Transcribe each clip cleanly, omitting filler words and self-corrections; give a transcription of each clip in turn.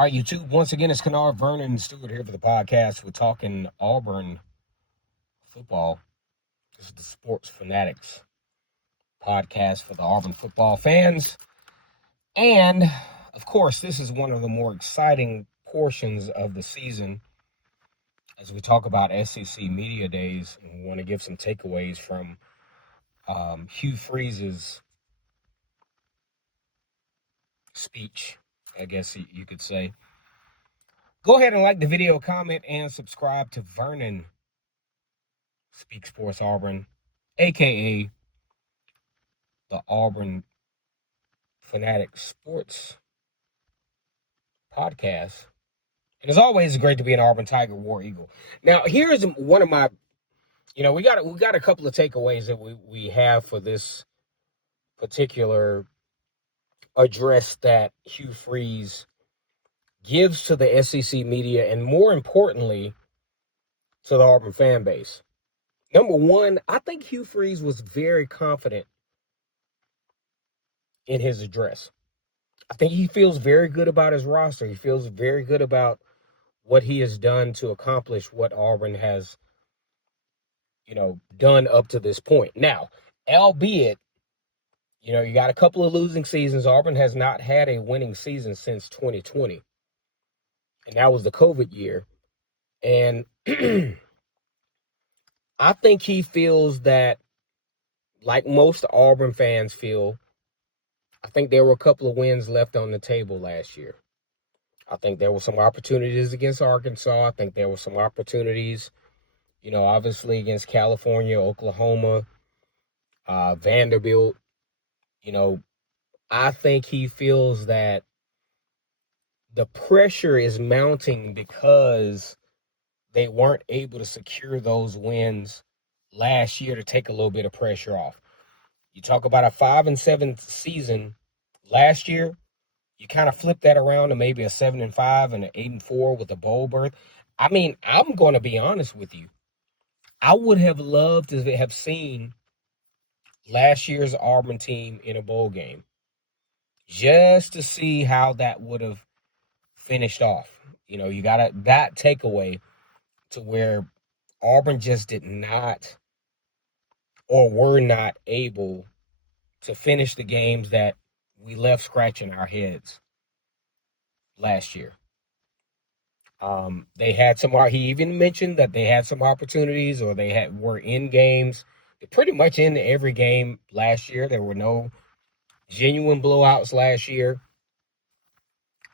All right, YouTube. Once again, it's Kennard Vernon Stewart here for the podcast. We're talking Auburn football. This is the Sports Fanatics podcast for the Auburn football fans. And, of course, this is one of the more exciting portions of the season as we talk about SEC Media Days. And we want to give some takeaways from Hugh Freeze's speech, I guess you could say. Go ahead and like the video, comment, and subscribe to Vernon Speak Sports Auburn, a.k.a. the Auburn Fanatics Sports Podcast. And as always, it's great to be an Auburn Tiger War Eagle. Now, here's one of my, we got a couple of takeaways that we have for this particular address that Hugh Freeze gives to the SEC media, and more importantly, to the Auburn fan base. Number one, I think Hugh Freeze was very confident in his address. I think he feels very good about his roster. He feels very good about what he has done to accomplish what Auburn has, done up to this point. Now, albeit, you got a couple of losing seasons. Auburn has not had a winning season since 2020. And that was the COVID year. And I think he feels that, like most Auburn fans feel, I think there were a couple of wins left on the table last year. I think there were some opportunities against Arkansas. I think there were some opportunities, obviously against California, Oklahoma, Vanderbilt. I think he feels that the pressure is mounting because they weren't able to secure those wins last year to take a little bit of pressure off. You talk about a 5-7 season last year. You kind of flip that around to maybe a 7-5 and an 8-4 with a bowl berth. I mean, I'm going to be honest with you. I would have loved to have seen last year's Auburn team in a bowl game just to see how that would have finished off. You got that takeaway to where Auburn just did not or were not able to finish the games that we left scratching our heads last year. They had he even mentioned that they had some opportunities, or were in games. They're pretty much in every game last year. There were no genuine blowouts last year.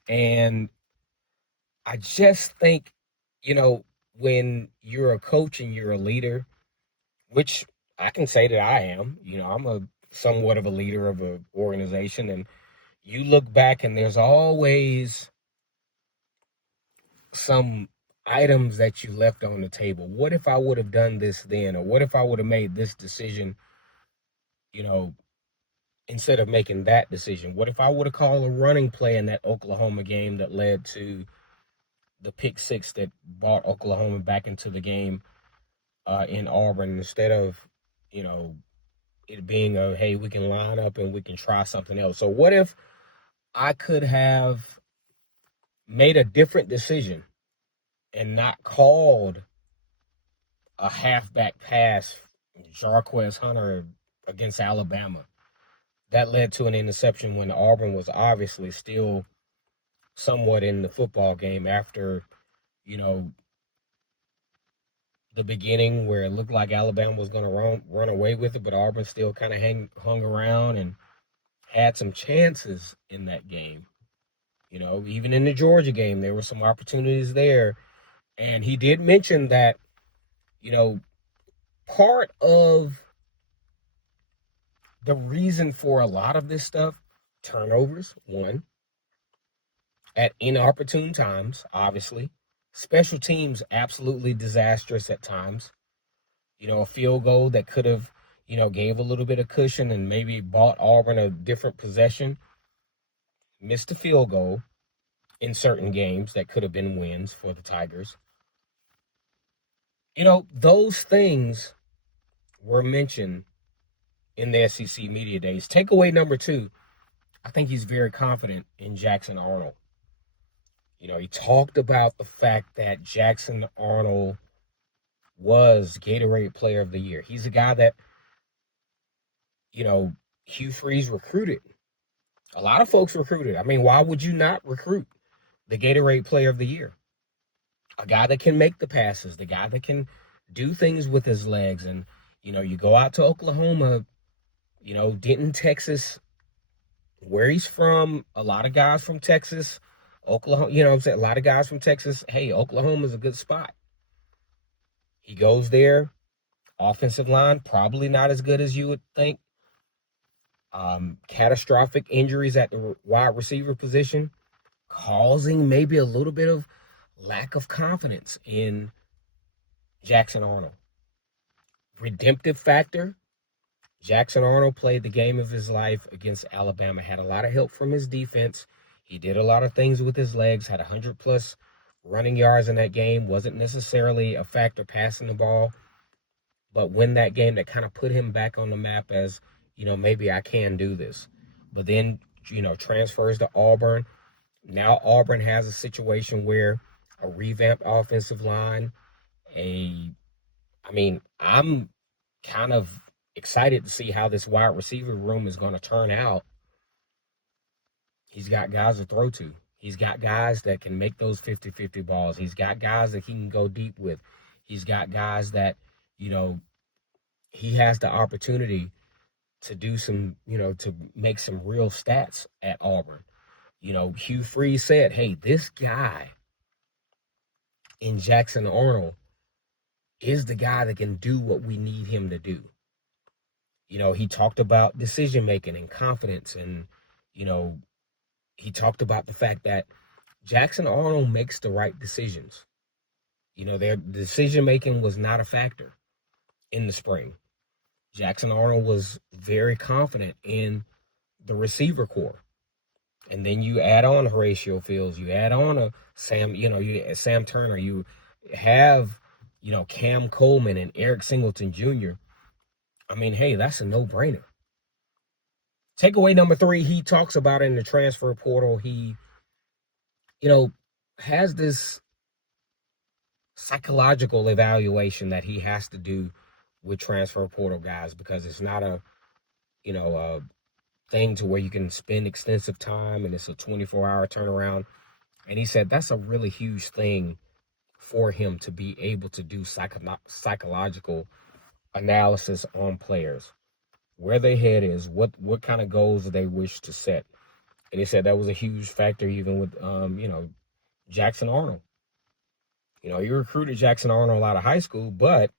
And I just think, when you're a coach and you're a leader, which I can say that I am, I'm somewhat of a leader of an organization, and you look back and there's always some items that you left on the table. What if I would have done this then? Or what if I would have made this decision, instead of making that decision? What if I would have called a running play in that Oklahoma game that led to the pick six that brought Oklahoma back into the game in Auburn, instead of, it being hey, we can line up and we can try something else? So what if I could have made a different decision and not called a halfback pass, Jarquez Hunter, against Alabama? That led to an interception when Auburn was obviously still somewhat in the football game after, the beginning where it looked like Alabama was going to run away with it, but Auburn still kind of hung around and had some chances in that game. Even in the Georgia game, there were some opportunities there. And he did mention that, part of the reason for a lot of this stuff, turnovers, one, at inopportune times, obviously. Special teams, absolutely disastrous at times. A field goal that could have, gave a little bit of cushion and maybe bought Auburn a different possession. Missed a field goal in certain games that could have been wins for the Tigers. Those things were mentioned in the SEC Media Days. Takeaway number two, I think he's very confident in Jackson Arnold. He talked about the fact that Jackson Arnold was Gatorade Player of the Year. He's a guy that, Hugh Freeze recruited. A lot of folks recruited. I mean, why would you not recruit the Gatorade Player of the Year? A guy that can make the passes, the guy that can do things with his legs. And, you go out to Oklahoma, Denton, Texas, where he's from, a lot of guys from Texas, Oklahoma, what I'm saying? A lot of guys from Texas. Hey, Oklahoma is a good spot. He goes there. Offensive line, probably not as good as you would think. Catastrophic injuries at the wide receiver position, causing maybe a little bit of lack of confidence in Jackson Arnold. Redemptive factor, Jackson Arnold played the game of his life against Alabama, had a lot of help from his defense. He did a lot of things with his legs, had 100-plus running yards in that game, wasn't necessarily a factor passing the ball, but win that game that kind of put him back on the map as, maybe I can do this. But then, transfers to Auburn. Now Auburn has a situation where a revamped offensive line, I'm kind of excited to see how this wide receiver room is going to turn out. He's got guys to throw to. He's got guys that can make those 50-50 balls. He's got guys that he can go deep with. He's got guys that, he has the opportunity to do some, to make some real stats at Auburn. Hugh Freeze said, hey, this guy in Jackson Arnold is the guy that can do what we need him to do. He talked about decision making and confidence, and, he talked about the fact that Jackson Arnold makes the right decisions. Their decision making was not a factor in the spring. Jackson Arnold was very confident in the receiver core. And then you add on Horatio Fields, you add on a Sam Turner, you have, Cam Coleman and Eric Singleton Jr. I mean, hey, that's a no-brainer. Takeaway number 3, he talks about in the transfer portal, he, has this psychological evaluation that he has to do with transfer portal guys, because it's not a thing to where you can spend extensive time and it's a 24-hour turnaround. And he said that's a really huge thing for him to be able to do psychological analysis on players, where their head is, what kind of goals they wish to set. And he said that was a huge factor even with Jackson Arnold. He recruited Jackson Arnold out of high school, but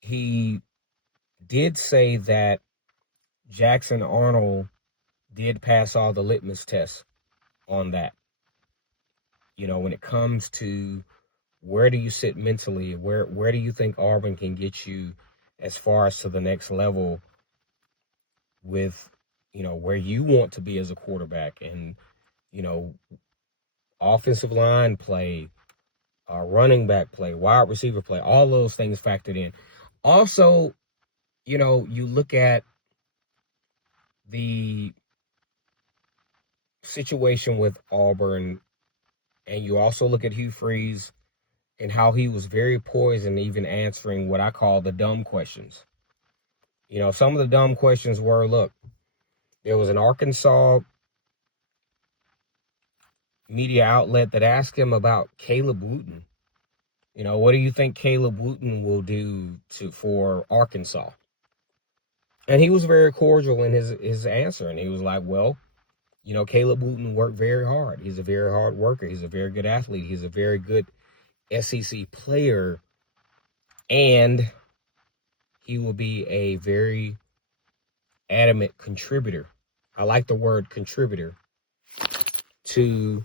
he did say that Jackson Arnold did pass all the litmus tests on that. When it comes to where do you sit mentally, where do you think Auburn can get you as far as to the next level with, where you want to be as a quarterback, and, offensive line play, running back play, wide receiver play, all those things factored in. Also, you look at the situation with Auburn, and you also look at Hugh Freeze and how he was very poised in even answering what I call the dumb questions. Some of the dumb questions were, look, there was an Arkansas media outlet that asked him about Caleb Wooten. What do you think Caleb Wooten will do for Arkansas? And he was very cordial in his answer. And he was like, well, Caleb Wooten worked very hard. He's a very hard worker. He's a very good athlete. He's a very good SEC player. And he will be a very adamant contributor. I like the word contributor to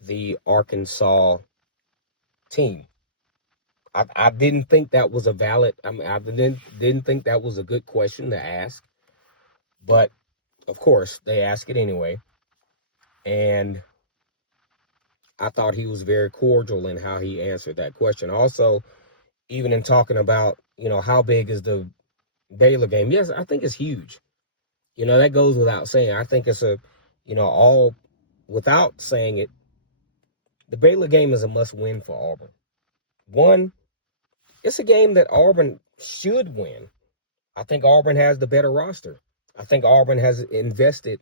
the Arkansas team. I didn't think that was a valid, I didn't think that was a good question to ask. But, of course, they ask it anyway. And I thought he was very cordial in how he answered that question. Also, even in talking about, how big is the Baylor game. Yes, I think it's huge. That goes without saying. I think it's all without saying it, the Baylor game is a must win for Auburn. One, it's a game that Auburn should win. I think Auburn has the better roster. I think Auburn has invested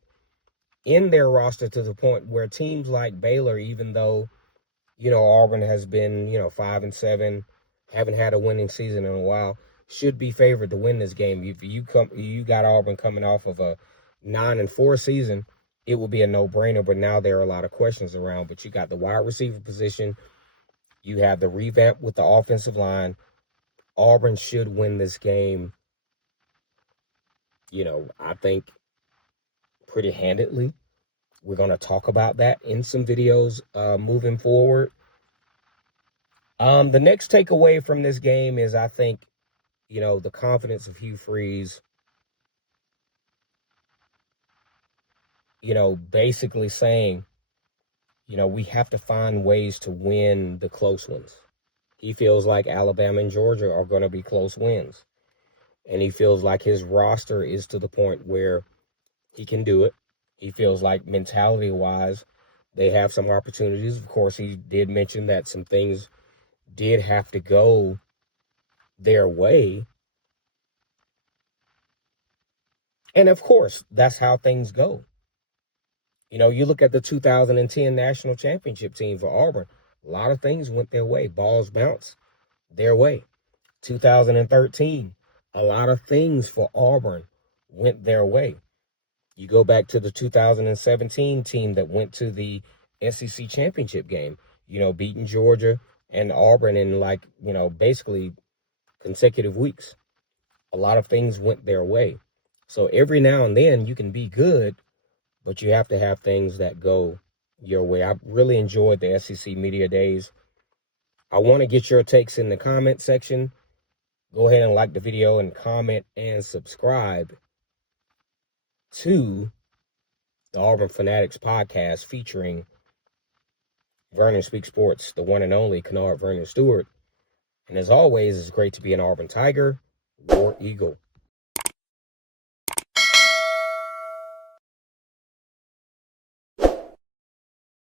in their roster to the point where teams like Baylor, even though, Auburn has been, 5-7, haven't had a winning season in a while, should be favored to win this game. If you got Auburn coming off of a 9-4 season, it will be a no-brainer. But now there are a lot of questions around. But you got the wide receiver position, you have the revamp with the offensive line. Auburn should win this game. I think pretty handedly. We're going to talk about that in some videos moving forward. The next takeaway from this game is, I think, the confidence of Hugh Freeze, basically saying, we have to find ways to win the close ones. He feels like Alabama and Georgia are going to be close wins. And he feels like his roster is to the point where he can do it. He feels like mentality-wise, they have some opportunities. Of course, he did mention that some things did have to go their way. And of course, that's how things go. You look at the 2010 national championship team for Auburn. A lot of things went their way. Balls bounced their way. 2013, a lot of things for Auburn went their way. You go back to the 2017 team that went to the SEC championship game, beating Georgia and Auburn in basically consecutive weeks. A lot of things went their way. So every now and then you can be good, but you have to have things that go your way. I really enjoyed the SEC Media Days. I want to get your takes in the comment section. Go ahead and like the video and comment and subscribe to the Auburn Fanatics podcast featuring Vernon Speaks Sports, the one and only Kennard Vernon Stewart. And as always, it's great to be an Auburn Tiger, War Eagle.